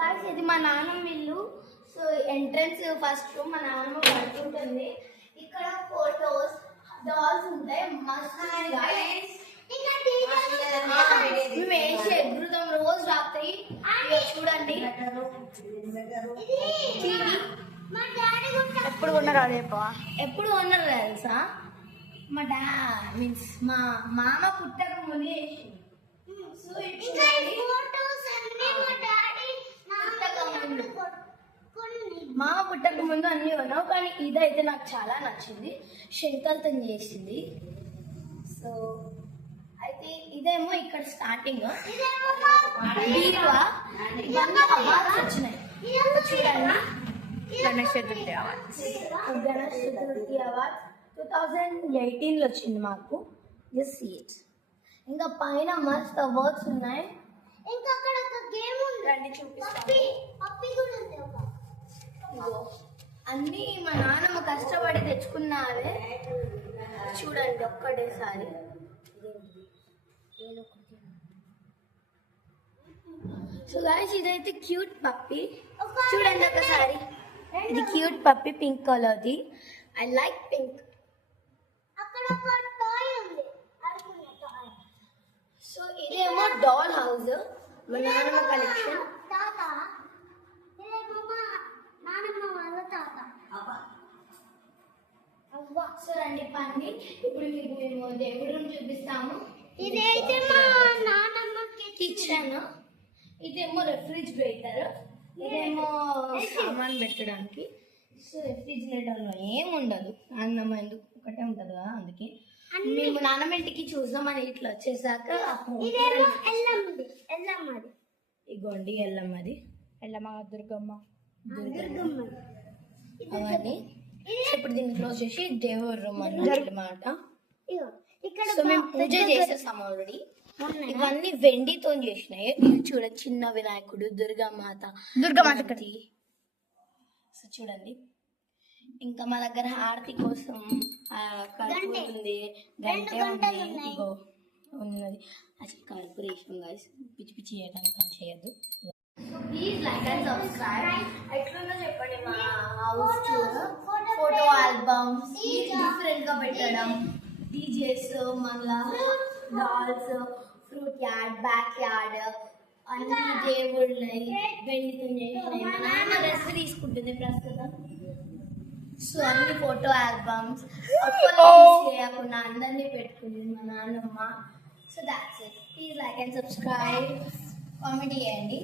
Guys ఇది మా నాన్నమ్మ ఇల్లు. సో ఎంట్రన్స్ ఫస్ట్ మా నాన్నమ్మ పడుకుంటుంది. ఇక్కడ ఫోటోస్ డాల్స్ ఉంటాయి. మస్తు మేము వేసి ఎగురుతాం రోజు రాత్రి. చూడండి ఎప్పుడు కొన్నారు అదేపా? ఎప్పుడు కొన్నారు తెలుసా? మా మీన్స్ మా మామ పుట్టక ముందే సో మామ పుట్టక ముందు అన్ని కొన్నావు, కానీ ఇదైతే నాకు చాలా నచ్చింది. శంకర్తో చేసింది. సో అయితే ఇదేమో ఇక్కడ స్టార్టింగ్ ఇవన్నీ అవార్డ్స్ వచ్చినాయి. చూడండి, గణేష్ చతుర్థి అవార్డ్స్. గణేష్ చతుర్థి అవార్డ్స్ 2018లో వచ్చింది మాకు. Just see it. ఇంకా పైన మస్త్ అవార్డ్స్ ఉన్నాయి. ఇంకా అక్కడ ఒక గేమ్ ఉంది, రండి చూపిస్తాను. పప్పి కూడా ఉంది. అన్నీ మా నాన్నమ్మ కష్టపడి తెచ్చుకున్నారే. చూడండి ఒక్కటేసారి. సో గాయ్స్ ఇదైతే క్యూట్ పప్పి. చూడండి ఒకసారి. ఇది క్యూట్ పప్పి, పింక్ కలర్ది. I like pink. అక్కడ ఒక టాయ్ ఉంది, ఆడుకునే టాయ్. సో ఇదేమో డాల్ హౌస్, మా నాన్నమ్మ కలెక్షన్. తాత ఇదేమో మా నాన్నమ్మ వాళ్ళ తాత. సో రండి పండి. ఇప్పుడు మీకు మేము దేవుడి రూమ్ చూపిస్తాము. ఇదైతే మా నాన్నమ్మ కిచెన్. ఇదేమో రెఫ్రిజిరేటర్. ఇదేమో సామాన్ పెట్టడానికి. సో రెఫ్రిజిరేటర్లో ఏముండదు, నాన్నమ్మ ఎందుకు ఒకటే ఉంటుంది కదా, అందుకే మేము నాన్నమ్మ ఇంటికి చూద్దామని ఇట్లా వచ్చేసాక ఇదేమో ఎల్లమ్మది. ఎల్లమ్మది ఇగోండి ఎల్లమ్మది. ఎల్లమ్మ, దుర్గమ్మ, దుర్గమ్మ. అవన్నీ. ఇప్పుడు దీన్ని క్లోజ్ చేసి దేవుడి రూమ్ అన్నమాట. ఇక్కడ సో మేము పూజ చేసేసాం ఆల్రెడీ. ఇవన్నీ వెండితో చేసినాయి. ఇవి చూడ చిన్న వినాయకుడు, దుర్గామాత. సో చూడండి. ఇంకా మా దగ్గర హారతి కోసం కర్పూరం గంటే ఉన్నది. అది కార్పొరేషన్ గైస్, పిచ్చి పిచ్చి చేయడానికి అని చేయొద్దు. So please like and subscribe. ఎట్లుందో చెప్పండి మా house tour. Photo albums different గా పెట్టడం, డీజేస్, మళ్ళా dolls, fruit yard, back yard, అన్ని దేవుళ్ళని వెండితో చేసినాయి. మా నాన్న రెస్ట్ తీసుకుంటుంది ప్రస్తుతం. సో అన్ని ఫోటో ఆల్బమ్స్ చేయకుండా అందరినీ పెట్టుకుంది మా నాన్నమ్మ. So that's it. Please like and subscribe. Comment చేయండి.